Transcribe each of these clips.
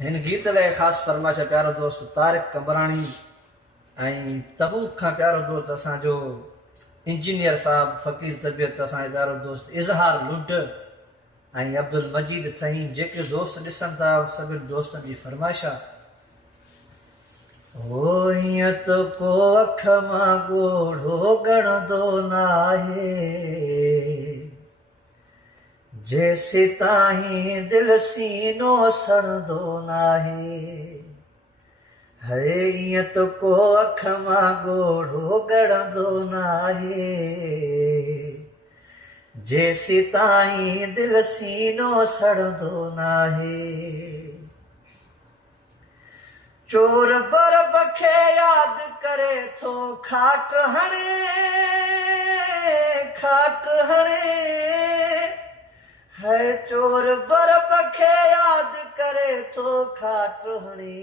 हिन गीत लाइ ख़ासि फरमाइश प्यारो दोस्त तारिक कबराणी ऐं तबूक खां प्यारो दोस्त असांजो इंजीनियर साहब फ़कीर तबियत असांजो प्यारो दोस्त इज़हार लुड ऐं अब्दुल मजीद सईं जेके दोस्त ॾिसनि था सभिनि दोस्तनि जी फरमाइश आहे। हो हीअं त को अख मां ॻोढ़ो ॻणंदो नाहे जेसि ताईं दिलि सीनो सड़ंदो नाहे। है ईअं त को अख मां ॻोढ़ो ॻणंदो नाहे जेसि ताईं दिलि सीनो सड़ंदो नाहे। चोर बरब खे यादि करे थो खाट हणे है चोर बरब खे यादि करे थो खाट हणे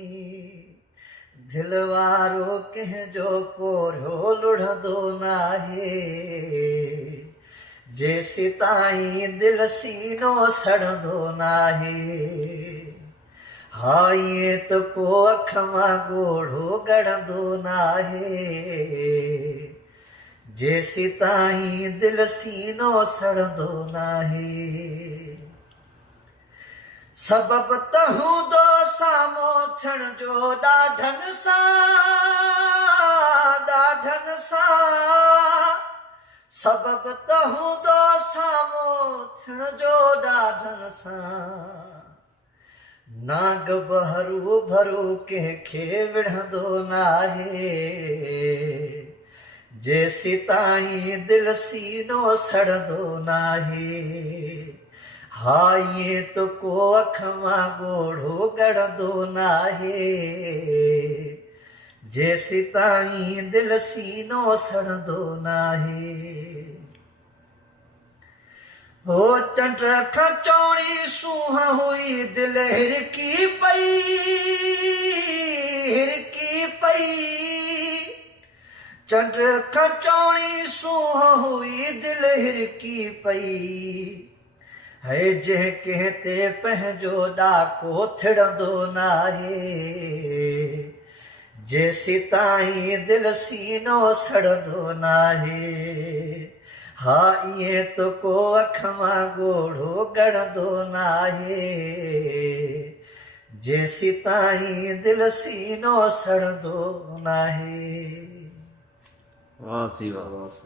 दिल वारो कंहिंजो पोरियो लुढ़ंदो नाहे जेसि ताईं दिलि सीनो सड़ंदो नाहे। हा ईअं त को अख मां ॻोढ़ो ॻणंदो नाहे जेसि ताईं दिलि सीनो सड़ंदो नाहे। सबबु त हूंदो साम्हूं थियण जो ॾाढनि सां सबबु त हूंदो साम्हूं थियण जो ॾाढनि सां नाग बहरू भरू कंहिंखे विढ़ंदो नाहे जेसि ताईं दिलि सीनो सड़ंदो नाहे। हा ईअं त को अख मां ॻोढ़ो ॻणंदो नाहे जेसि ताईं दिलि सीनो सड़ंदो नाहे। हो चंड खां चौड़ी सूंहं हुई दिलि हिरकी पई चंड खां चौड़ी सूंहं हुई दिलि हिरकी पई है जंहिं कंहिं ते पंहिंजो ॾाको थिड़ंदो नाहे जेसि ताईं दिलि सीनो सड़ंदो नाहे। हा ईअं त को अख मां ॻोढ़ो ॻणंदो नाहे जेसि ताईं दिलि सीनो सड़ंदो नाहे। वाह सी वाह।